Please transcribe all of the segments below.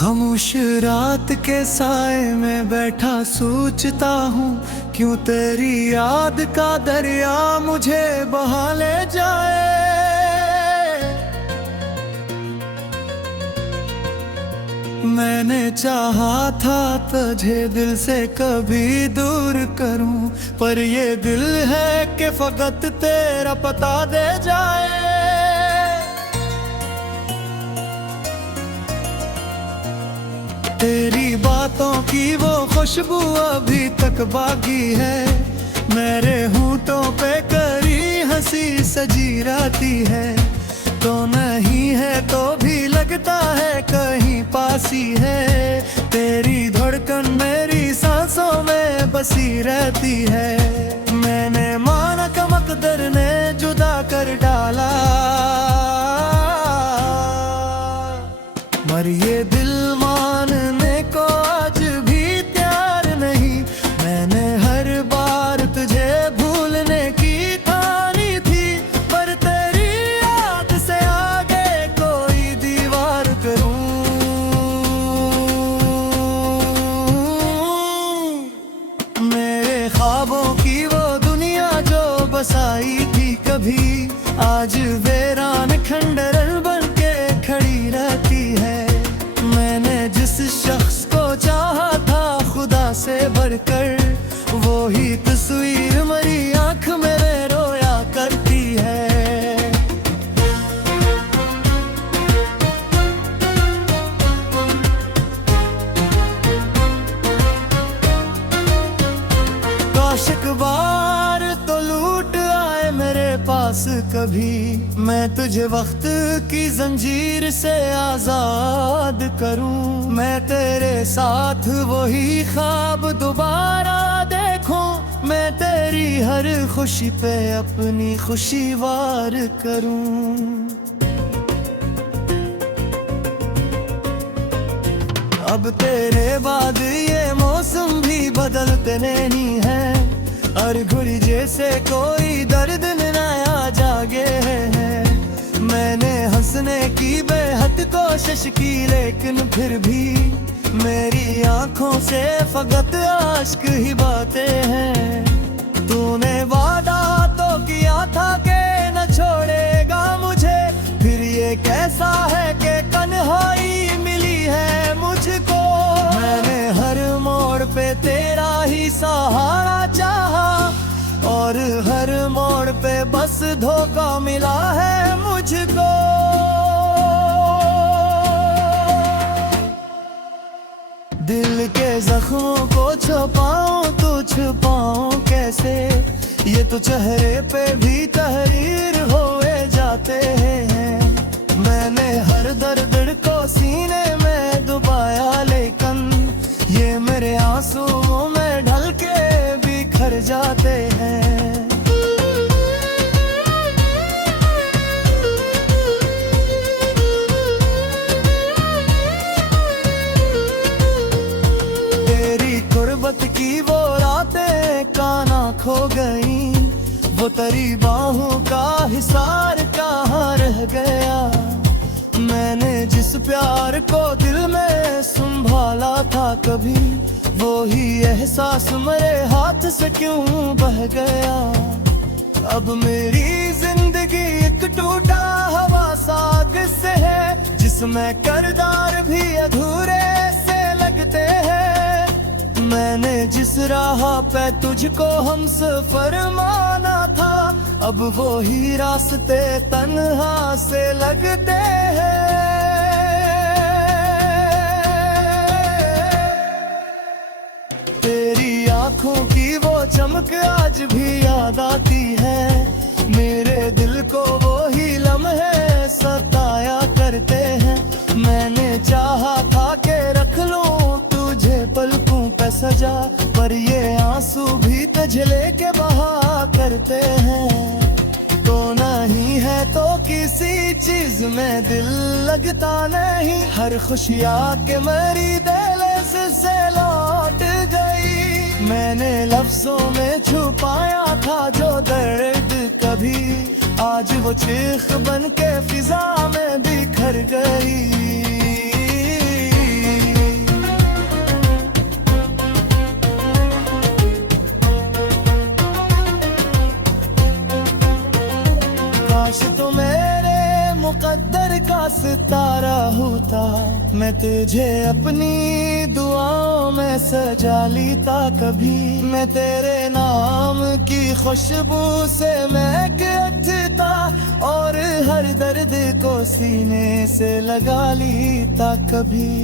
खामोश रात के साए में बैठा सोचता हूँ, क्यों तेरी याद का दरिया मुझे बहा ले जाए। मैंने चाहा था तुझे दिल से कभी दूर करूं, पर ये दिल है कि फकत तेरा पता दे जाए। तेरी बातों की वो खुशबू अभी तक बाकी है, मेरे होंठों पे करी हंसी सजी रहती है। तो नहीं है तो भी लगता है कहीं पासी है, तेरी धड़कन मेरी सांसों में बसी रहती है। मैंने माना का मकदर ने जुदा कर डाला, मर ये दिल मानने को आज भी तैयार नहीं। मैंने हर बार तुझे भूलने की ठानी थी, पर तेरी याद से आगे कोई दीवार करूं। मेरे ख्वाबों की वो दुनिया जो बसाई थी कभी, आज वीरान खंडर बन के खड़ी रहती है। मैंने जिस शख्स को चाहा था खुदा से बढ़कर, वो ही तस्वीर मरी आंख मेरे रोया करती है। काश एक बार तो लूट आए मेरे पास कभी, मैं तुझे वक्त की जंजीर से आजाद करूं। मैं तेरे साथ वही ख्वाब दोबारा देखूं, मैं तेरी हर खुशी पे अपनी खुशी वार करूं। अब तेरे बाद ये मौसम भी बदलते नहीं है, और घुरी जैसे कोई दर्द नया जागे है। मैंने हंसने की बेहद कोशिश की, लेकिन फिर भी मेरी आंखों से फकत आश्क ही बातें हैं। तूने वादा तो किया था कि न छोड़ेगा मुझे, फिर ये कैसा है कि तन्हाई मिली है मुझको। मैंने हर मोड़ पे तेरा ही सहारा चाहा, और हर मोड़ पे बस धोखा मिला है मुझको। दिल के जख्मों को छुपाऊं तो छुपाऊं कैसे, ये तो चेहरे पे भी तहरीर हुए जाते हैं। मैंने हर दर्द को सीने में दबाया, लेकिन ये मेरे आंसुओं में ढल के बिखर जाते हैं। तेरी गुर्बत की वो रातें काना खो गई, वो तेरी बाहों का हिसार कहाँ रह गया। मैंने जिस प्यार को दिल में संभाला था कभी, वो ही एहसास मेरे हाथ से क्यों बह गया। अब मेरी जिंदगी एक टूटा हवा साग से है, जिसमें करदार भी अधूरे से लगते हैं। मैंने जिस राह पे तुझको हम सफर माना था, अब वो ही रास्ते तन्हा से लगते हैं। तेरी आंखों की वो चमक आज भी याद आती है, मेरे दिल को वो ही लम्हे सताया करते हैं। मैंने चाहा था कि रख लूं तुझे पलकों पे सजा, पर ये आंसू भी तुझे लेके बहा करते हैं। तो नहीं है तो किसी चीज में दिल लगता नहीं, हर खुशियाँ के मरी दिल से लौट गई। मैंने लफ्जों में छुपाया था जो दर्द कभी, आज वो चीख बन के फिजा में बिखर गई। वास्ता रहूता, मैं तुझे अपनी दुआओं में सजा लीता कभी। मैं तेरे नाम की खुशबू से महक उठता और हर दर्द को सीने से लगा लीता कभी।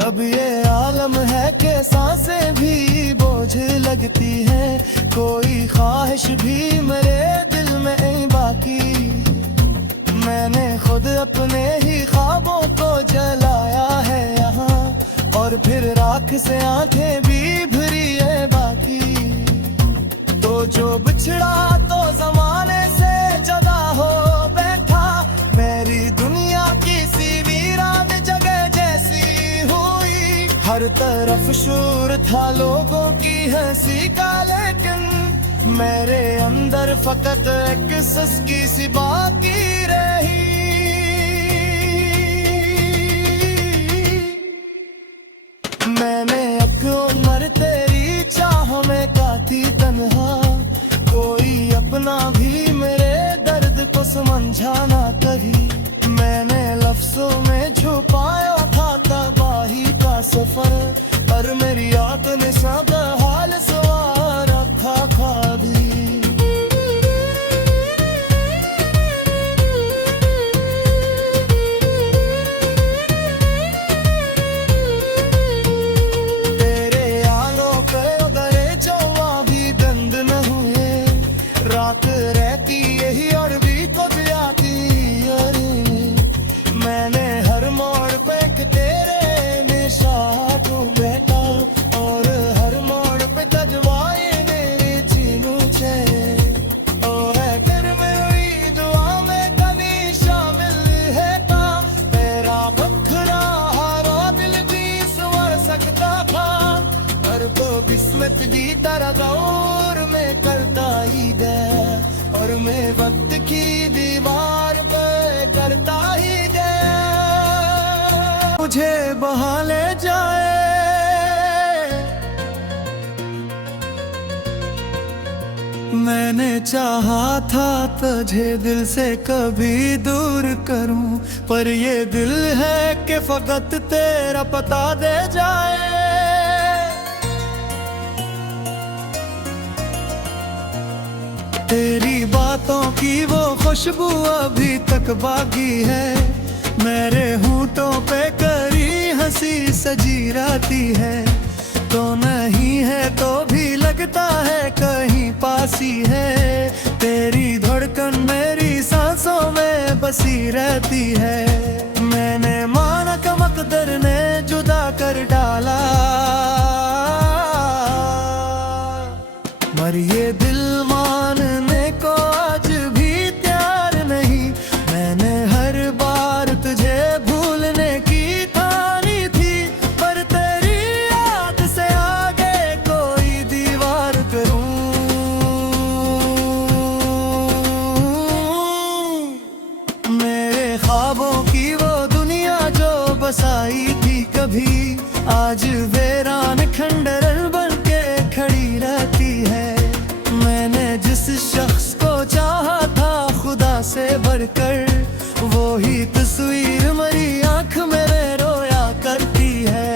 अब ये आलम है कि सांसें भी बोझ लगती है, कोई ख्वाहिश भी मेरे दिल में नहीं बाकी। मैंने खुद अपने ही ख्वाबों को जलाया है यहाँ, और फिर राख से आंखें भी भरी है बाकी। तो जो बिछड़ा तो जमाने से जुदा हो बैठा, मेरी दुनिया की सी वीरान जगह जैसी हुई। हर तरफ शोर था लोगों की हंसी का, लेकिन मेरे अंदर फकत एक सस्की सी बाकी रही। मैंने एक उम्र तेरी चाह में काटी तन्हा, कोई अपना भी मेरे दर्द को समझा ना कही। मैंने लफ्जों में छुपाया था तबाही का सफर, पर मेरी आंख ने सब हाल सवारा था ख्वाबी। तेरे आलों पे उधरे जवा भी गंद न हुए, रात रहती यही और भी तो आती। अरे मैंने हर मोड़ पे तेरे निशान बैठा, और हर मोड़ पे तजवाए ने चीनू छे। ओ है कर में हुई दुआ में कभी शामिल है का, तेरा बखरा हारा दिल भी संवर सकता था। पर तो किस्मत दी तरह गौर में करता ही गया, और मैं वक्त की दीवार पे करता ही गया। मुझे बहा ले जाए, मैंने चाहा था तुझे दिल से कभी दूर करूं, पर ये दिल है कि फकत तेरा पता दे जाए। तेरी बातों की वो खुशबू अभी तक बाकी है, मेरे होंठों पे करी हंसी सजी रहती है। तो नहीं है तो भी लगता है कहीं पासी है, तेरी धड़कन मेरी सांसों में बसी रहती है। मैंने माना का मकदर ने जुदा कर डाला, मर ये दिल मानने को आज भी तैयार नहीं। मैंने हर बार तुझे भूलने की ठानी थी, पर तेरी याद से आगे कोई दीवार करूं। मेरे ख्वाबों की वो दुनिया जो बसाई थी कभी, आज वीरान खंडर बन के खड़ी रहती है। मैंने जिस शख्स को चाहा था खुदा से बढ़कर, वो ही तस्वीर मेरी आंख मेरे रोया करती है।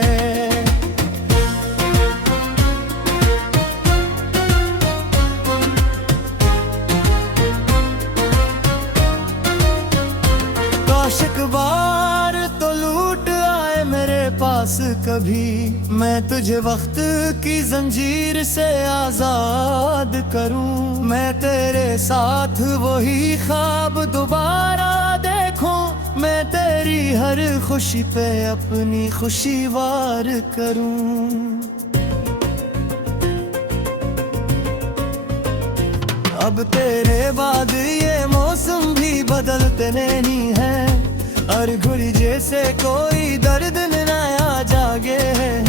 काश बार तो लूट आए मेरे पास कभी, मैं तुझे वक्त की जंजीर से आजाद करूं। मैं तेरे साथ वही ख्वाब दोबारा देखूं, मैं तेरी हर खुशी पे अपनी खुशी वार करूं। अब तेरे बाद ये मौसम भी बदलते नहीं है, और घुड़ी जैसे कोई दर्द नया जागे है।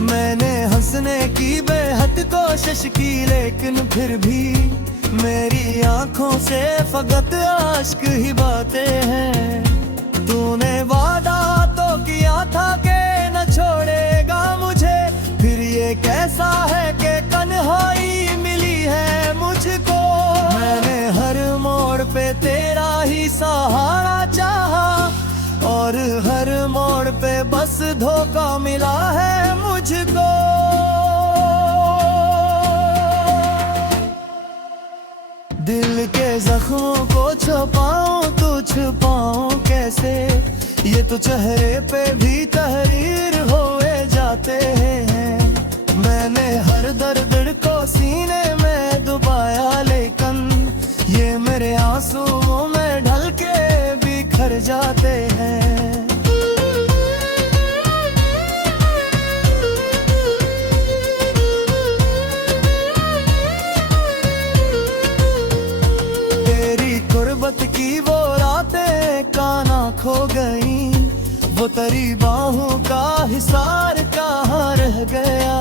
मैंने हंसने की बेहद कोशिश की, लेकिन फिर भी मेरी आंखों से फकत आश्क ही बातें हैं। तूने वादा तो किया था कि न छोड़ेगा मुझे, फिर ये कैसा है कि तन्हाई मिली है मुझको। मैं सहारा चाहा, और हर मोड़ पे बस धोखा मिला है मुझको। दिल के जख्मों को छुपाऊं तो छुपाऊं कैसे, ये तो चेहरे पे भी तहरीर हुए जाते हैं। मैंने हर दर्द को सीने में दबाया, लेकिन ये मेरे आंसुओं में ढल के बिखर जाते हैं। तेरी गुर्बत की वो रातें काना खो गई, वो तेरी बाहों का हिसार कहाँ रह गया।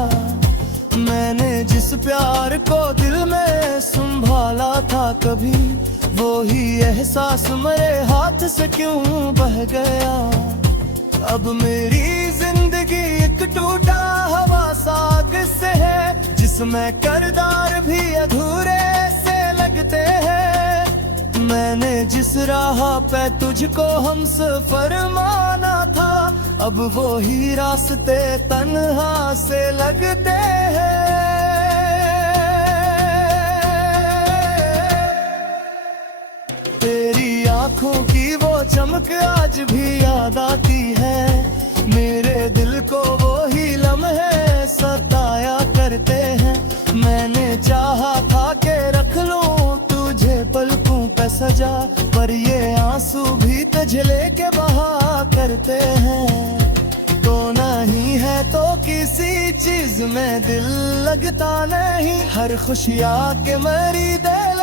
मैंने जिस प्यार को दिल में संभाला था कभी, वो ही एहसास मेरे हाथ से क्यों बह गया। अब मेरी जिंदगी एक टूटा हवा साग से है, जिसमें किरदार भी अधूरे से लगते हैं। मैंने जिस राह पे तुझको हमसफर माना था, अब वो ही रास्ते तन्हा से लगते हैं। तेरी आंखों की वो चमक आज भी याद आती है, मेरे दिल को वो ही लम्हे सताया करते हैं। मैंने चाहा था कि रख लूं तुझे पलकों पे सजा, पर ये आंसू भी तुझे के बहा करते हैं। तो नहीं है तो किसी चीज में दिल लगता नहीं, हर खुशियाँ के मरी दिल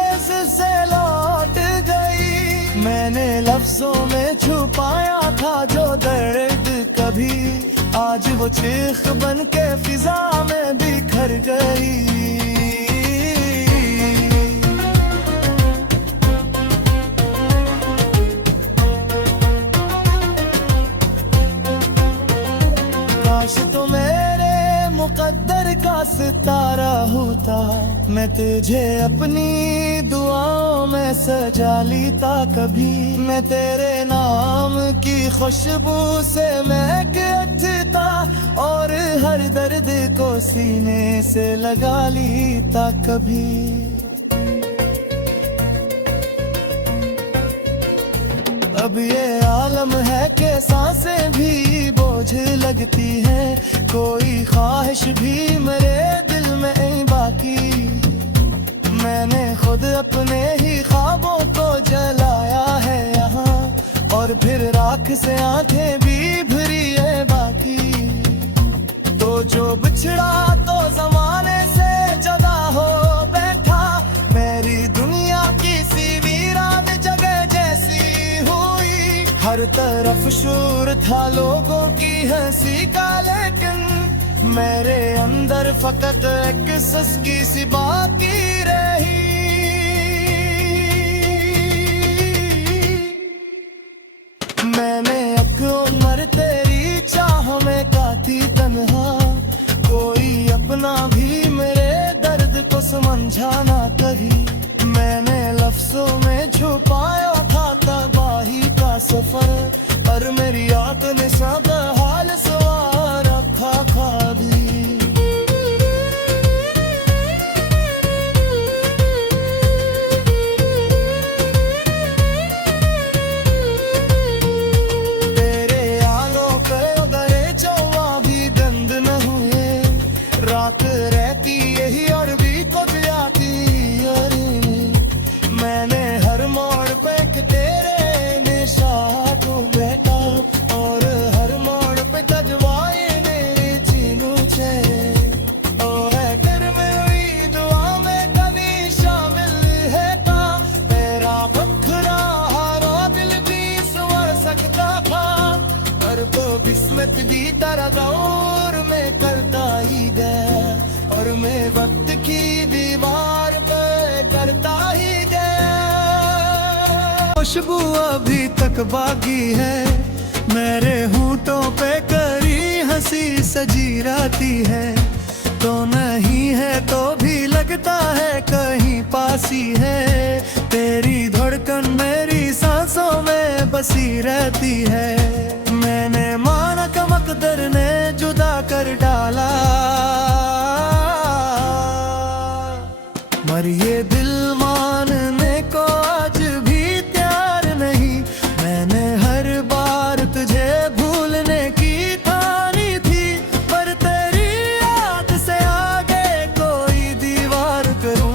से लौट गई। मैंने लफ्जों में छुपाया था जो दर्द कभी, आज वो चीख बन के फिजा में बिखर गई। काश तो मेरे मुकद्दर का सितारा होता, मैं तुझे अपनी दुआओं में सजा लेता कभी। मैं तेरे नाम की खुशबू से महक उठता, और हर दर्द को सीने से लगा लेता कभी। अब ये आलम है कि सांसें भी बोझ लगती है, कोई ख्वाहिश भी मेरे दिल में नहीं बाकी। मैंने खुद अपने ही ख्वाबों को जलाया है यहाँ, और फिर राख से आंखें भी भरी है बाकी। तो जो बिछड़ा तो जमाने से जुदा हो बैठा, मेरी दुनिया की सी वीरान जगह जैसी हुई। हर तरफ शोर था लोगों की हंसी का, लेकिन मेरे अंदर फकत एक सस्की सी बाकी रही। मैंने एक उम्र तेरी चाह में काटी तन्हा, कोई अपना भी मेरे दर्द को समझा ना कभी। मैंने लफ्जों में छुपाया था तबाही का सफर, पर मेरी आंख ने सब हाल सवार रखा था भी। तेरे आलों पे उगरे चौवा भी गंद न हुए, रात रहती यही और भी कुछ आती। मैंने हर मोड़ पे तेरे निशान बैठा, और हर मोड़ पे तजवाए मेरी चीनू छे। ओ है कर में हुई दुआ में कभी शामिल है था, तेरा बखरा हारा दिल भी संवर सकता था। पर तो किस्मत दी तरह दौर में करता ही गया, और मैं वक्त की दीवार पे करता ही गया। खुशबू अभी तक बाकी है, मेरे होंठों पे करी हंसी सजी रहती है। तो नहीं है तो भी लगता है कहीं पास ही है, तेरी धड़कन मेरी सांसों हंसी रहती है। मैंने माना कि मकदर ने जुदा कर डाला, मर ये दिल मानने को आज भी तैयार नहीं। मैंने हर बार तुझे भूलने की ठानी थी, पर तेरी याद से आगे कोई दीवार करूं।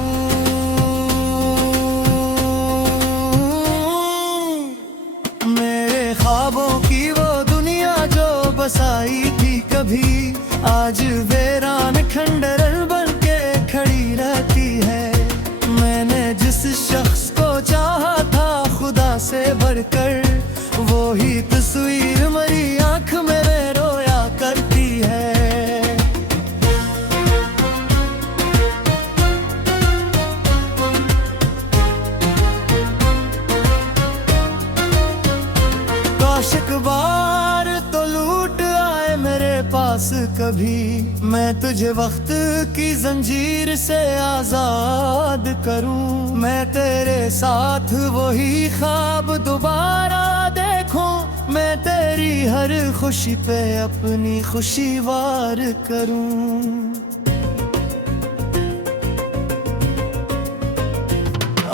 मेरे ख्वाबों की वो दुनिया जो बसाई थी कभी, आज वीरान खंडर बन के खड़ी रहती है। मैंने जिस शख्स को चाहा था खुदा से बढ़कर, वो ही तस्वीर मेरी आंख मेरे रोया करती है। काश एक बार तो लूट आए मेरे पास कभी, मैं तुझे वक्त की जंजीर से आजाद करूं। मैं तेरे साथ वही ख्वाब दोबारा देखूं, मैं तेरी हर खुशी पे अपनी खुशी वार करूं।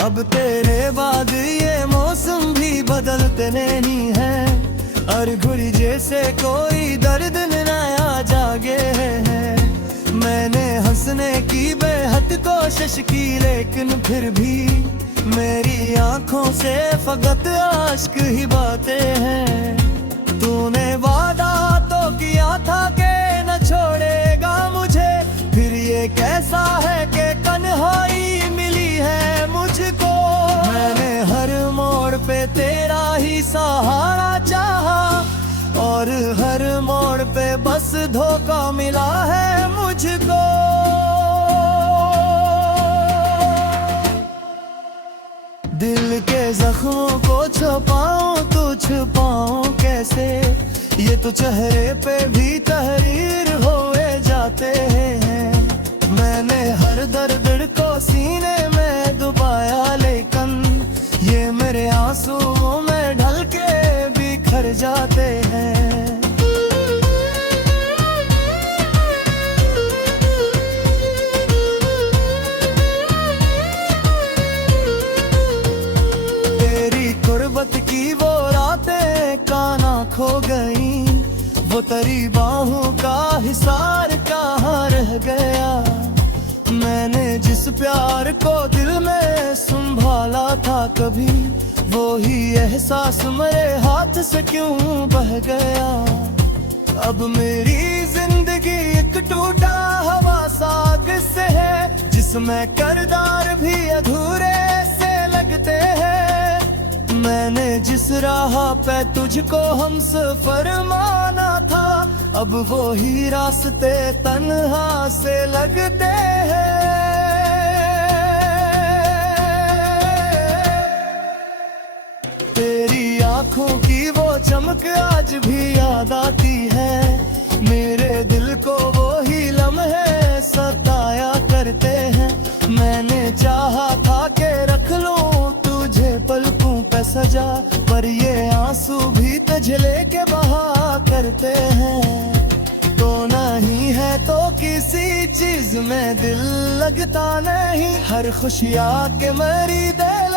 अब तेरे बाद ये मौसम भी बदलते नहीं है, और घुरी जैसे कोई दर्द नया जागे है। मैंने हंसने की बेहद कोशिश की, लेकिन फिर भी मेरी आंखों से फकत आश्क ही बातें हैं। तूने वादा तो किया था कि न छोड़ेगा मुझे, फिर ये कैसा है कि तन्हाई मिली है मुझको। मैंने हर मोड़ पे तेरा ही सहारा चाहा, और हर मोड़ पे बस धोखा मिला है मुझको। दिल के जख्मों को छुपाऊं तो छुपाऊं कैसे, ये तो चेहरे पे भी तहरीर हुए जाते हैं। मैंने हर दर्द को सीने में दबाया, लेकिन ये मेरे आंसुओं में ढल के बिखर जाते हैं। तेरी कुर्बत की वो रातें काना खो गई, वो तेरी बाहों का हिसार कहाँ रह गया। मैंने जिस प्यार को दिल में संभाला था कभी, वो ही एहसास मेरे हाथ से क्यों बह गया। अब मेरी जिंदगी एक टूटा हवा साग से है, जिसमें किरदार भी अधूरे से लगते हैं। मैंने जिस राह पे तुझको हमसफर माना था, अब वो ही रास्ते तन्हा से लगते हैं। तेरी आंखों की वो चमक आज भी याद आती है, मेरे दिल को वो ही लम्हे सताया करते हैं। मैंने चाहा था कि रख लूं तुझे पलकों पे सजा, पर ये आंसू भी तुझे लेके बहा करते हैं। तो नहीं है तो किसी चीज में दिल लगता नहीं, हर खुशियाँ के मेरी दिल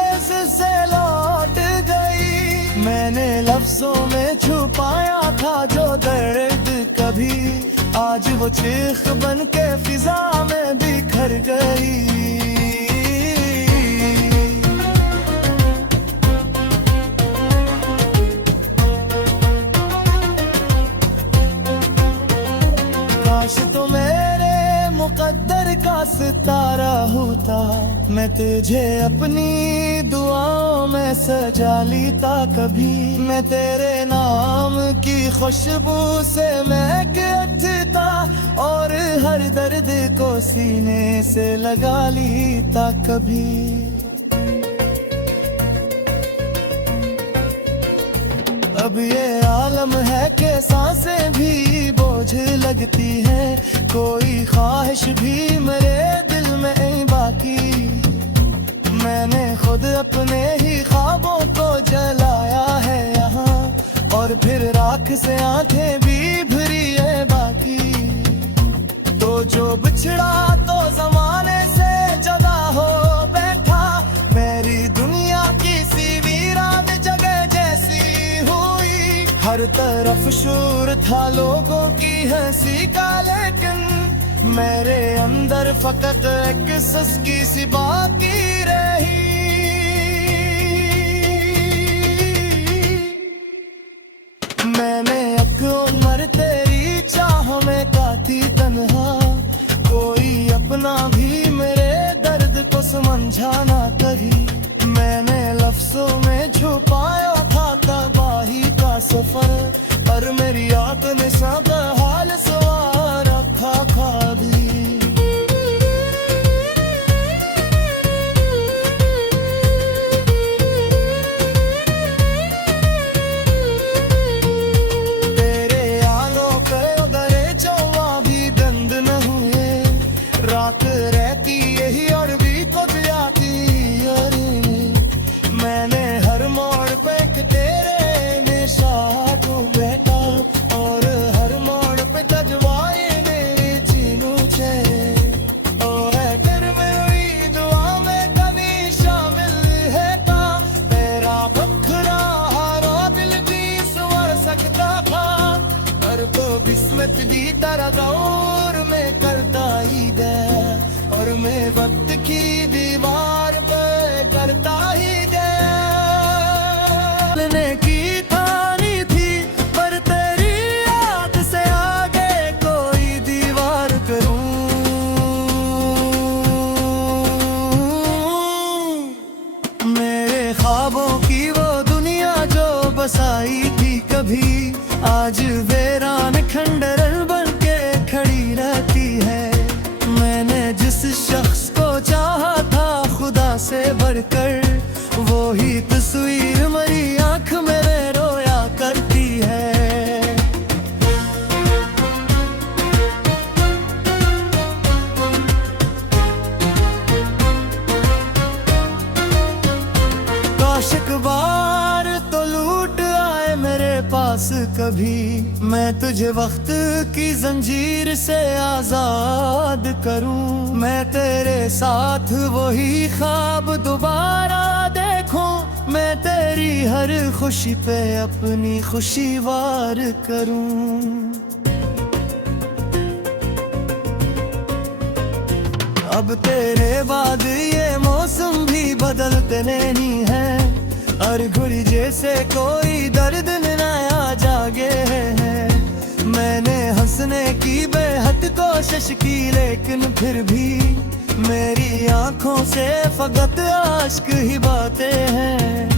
से लौट गई। मैंने लफ्जों में छुपाया था जो दर्द कभी, आज वो चीख बन के फिजा में बिखर गई। काश तो मेरे मुकद्दर का सितारा होता, मैं तुझे अपनी दुआओं में सजा लेता कभी। मैं तेरे नाम की खुशबू से महक उठता, और हर दर्द को सीने से लगा लेता कभी। अब ये आलम है कि सांसें भी बोझ लगती है, कोई ख्वाहिश भी मेरे दिल में नहीं बाकी। मैंने खुद अपने ही ख्वाबों को जलाया है यहाँ। और फिर राख से आंखें भी भरी है बाकी। तो जो बिछड़ा तो जमाने से जुदा हो बैठा, मेरी दुनिया किसी वीरान जगह जैसी हुई। हर तरफ शोर था लोगों की हंसी का, लेकिन मेरे अंदर फकत एक सस्की सी बाकी रही। मैंने एक उम्र तेरी चाह में काटी तन्हा, कोई अपना भी मेरे दर्द को समझा ना कही। मैंने लफ्जों में छुपाया था तबाही का सफर, पर मेरी याद ने सब हाल सवार रखा खा भी। तेरे आलों पे उधरे चौवा भी बंद न हुए, रात रहती यही और भी खुद जाती। अरे मैंने हर मोड़ पे तेरे निशान बैठा, और हर मोड़ पे तजवाए मेरी चीनू छे। और कर मेरी दुआ में कभी शामिल है का, तेरा बखरा हारा दिल भी संवर सकता था। हर को बिस्मत दी तरह दौर में करता ही गया, और मैं वक्त की दीवार पे करता ही गया। की ठानी थी, पर तेरी याद से आगे कोई दीवार करूं। मेरे ख्वाबों की वो दुनिया जो बसाई थी कभी, आज वीरान खंडर बन के खड़ी रहती है। मैंने जिस शख्स को चाहा था खुदा से बढ़कर, वो ही तस्वीर मेरी आंख मेरे रोया करती है। काश एक बार तो लूट आए मेरे पास कभी, मैं तुझे वक्त की जंजीर से आजाद करूं। मैं तेरे साथ वही ख्वाब दोबारा देखूं, मैं तेरी हर खुशी पे अपनी खुशी वार करूं। अब तेरे बाद ये मौसम भी बदलते नहीं है, और घुरी जैसे कोई दर्द नया जागे है। मैंने हंसने की बेहद कोशिश की, लेकिन फिर भी मेरी आंखों से फकत आश्क ही बातें हैं।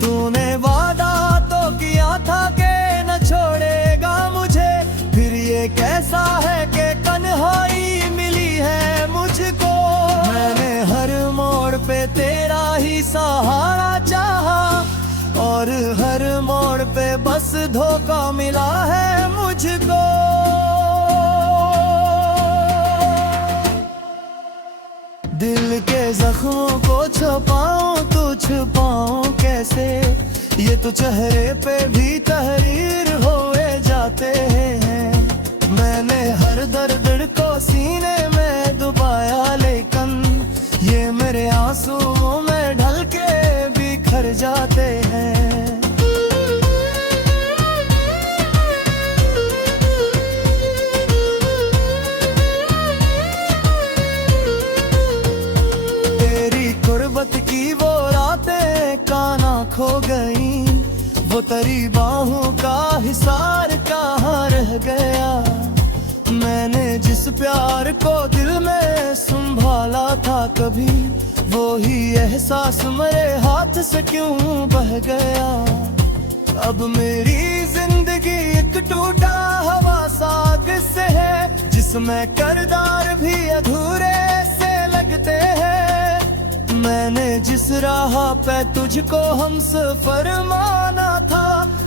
तूने वादा तो किया था कि न छोड़ेगा मुझे, फिर ये कैसा है कि तन्हाई मिली है मुझको। मैंने हर मोड़ पे तेरा ही सहारा चाहा, और हर मोड़ पे बस धोखा मिला है मुझको। दिल के जख्मों को छुपाऊं तो छुपाऊं कैसे, ये तो चेहरे पे भी तहरीर हुए जाते हैं। मैंने हर दर्द को सीने में दबाया, लेकिन ये मेरे आंसुओं में ढल के बिखर जाते हैं। की वो रातें काना खो गई, वो तेरी बाहों का हिसार कहाँ रह गया। मैंने जिस प्यार को दिल में संभाला था कभी, वो ही एहसास मेरे हाथ से क्यों बह गया। अब मेरी जिंदगी एक टूटा हवा साग से है, जिसमें किरदार भी अधूरे से लगते हैं। मैंने जिस राह पे तुझको हमसफर माना था,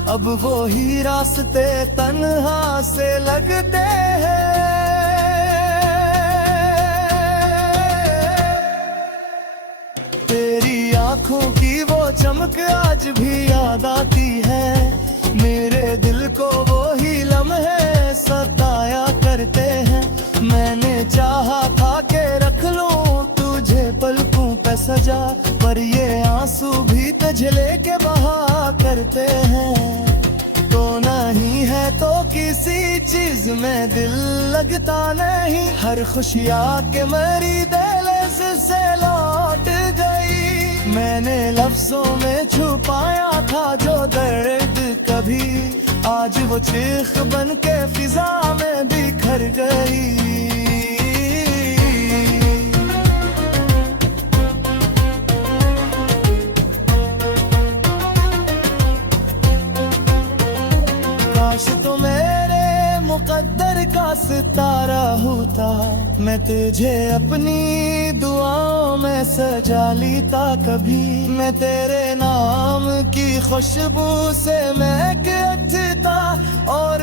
अब वो ही रास्ते तन्हा से लगते हैं। तेरी आंखों की वो चमक आज भी याद आती है, मेरे दिल को वो ही लम्हे सताया करते हैं। मैंने चाहा था कि रख लूं तुझे पलकों पे सजा, पर ये आंसू भी तुझे लेके बहा करते हैं। तो नहीं है तो किसी चीज में दिल लगता नहीं, हर खुशियाँ के मरी दिल से लौट गई। मैंने लफ्जों में छुपाया था जो दर्द कभी, आज वो चीख बन के फिजा में बिखर गई। काश तो मेरे मुकद्दर का सितारा होता, मैं तुझे अपनी दुआओं में सजा लेता कभी। मैं तेरे नाम की खुशबू से महक उठता और